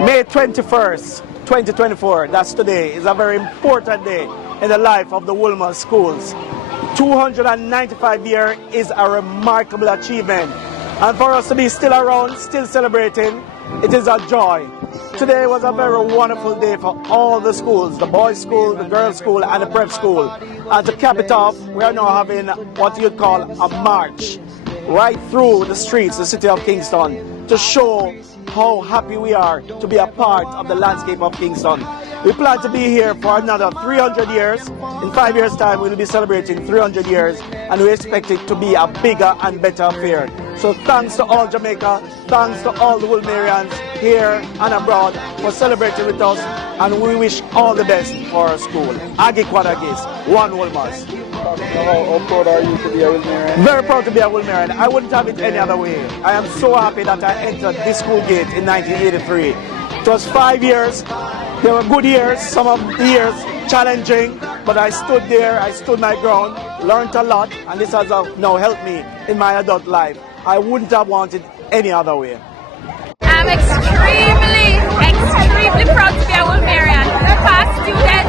May 21st, 2024, that's today, is a very important day in the life of the Wolmer schools. 295 years is a remarkable achievement. And for us to be still around, still celebrating, it is a joy. Today was a very wonderful day for all the schools, the boys' school, the girls' school, and the prep school. And to cap it off, we are now having what you'd call a march right through the streets, the city of Kingston, to show how happy we are to be a part of the landscape of Kingston. We plan to be here for another 300 years. In 5 years' time, we'll be celebrating 300 years, and we expect it to be a bigger and better affair. So thanks to all Jamaica, thanks to all the Wolmerians here and abroad for celebrating with us, and we wish all the best for our school. Agi Kwadagis, one Wolmers. How proud are you to be a Wolmerian? Very proud to be a Wolmerian. I wouldn't have it any other way. I am so happy that I entered this school gate in 1983. It was 5 years. They were good years, some of the years challenging, but I stood there, I stood my ground, learned a lot, and this has now helped me in my adult life. I wouldn't have wanted any other way. I'm extremely proud to be a Wolmerian. A past student,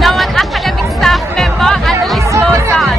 now an academic staff member, and the list goes on.